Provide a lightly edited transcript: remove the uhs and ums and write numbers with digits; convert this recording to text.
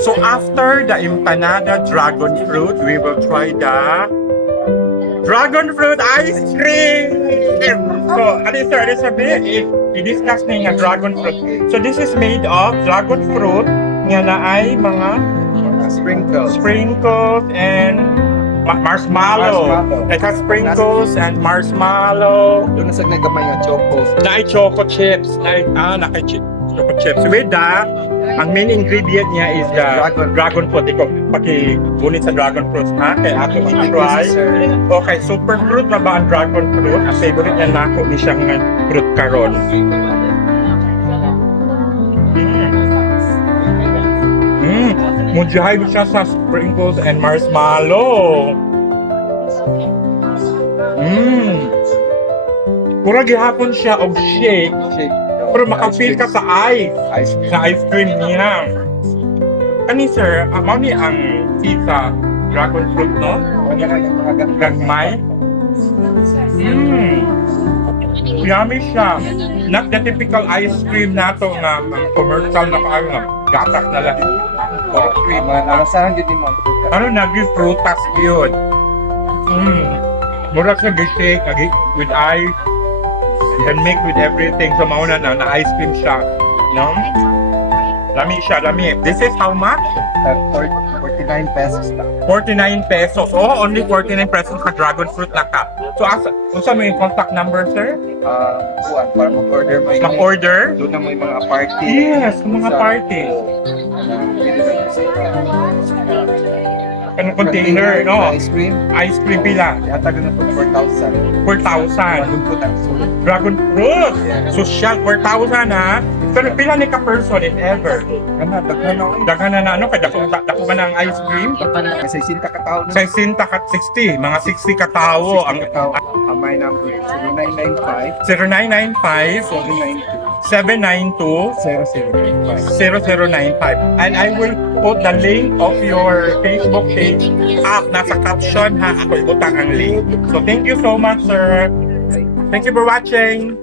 So after the empanada dragon fruit, we will try the dragon fruit ice cream. So, ano sir, i-discuss na yung dragon fruit. So this is made of dragon fruit nga na ay mga sprinkles and marshmallow. It has sprinkles and marshmallow. Doon na sa nagamay nga choco. Na ay choco chips. Choco chips. With that, ang main ingredient niya is the dragon fruit. Ikaw, paki-gunit sa dragon fruit, ha? Kaya ato i-try. Okay, super fruit na ba ang dragon fruit? Ang favorite niya na ako ni siyang fruit karon. Mujahay siya sa sprinkles and marshmallow. Pura gihapon siya og shake. Pero makafeel ka sa ice cream niya. Kani sir, mo ni ang pizza dragon fruit, no? Gagmay. Yummy siya. Not the typical ice cream nato nga commercial na kaano nga gatas na lang. Cream. Alasahan din mo. Ano naging prutas yun? Mura siya gishake with ice. You can make with everything. So mauna na ice cream siya. No? Lami siya, lami. This is how much? 49 pesos lang. 49 pesos. Oh, only 49 pesos ka dragon fruit na ka. So asa mo yung contact number, sir? Kuan, para mag-order mo. Mag-order? Doon na may mga party. Yes, mga party. Kanang container, no? Ice cream. Ice cream pila. Yata na po 4,000. 4,000. Magpunta sa Dragon fruit. Social, 4,000 ha. Pero pila ni ka person if ever? Kana, Daghan na ano, kaya dako ka na ang ice cream. Kasi sinta katao na. Sa 60, mga 60 katao. Ang My number is 0995 0995 792 0095. 0095. And I will put the link of your Facebook page up. Nasa caption ha. Ako ibutang ang link. So thank you so much, sir. Thank you for watching.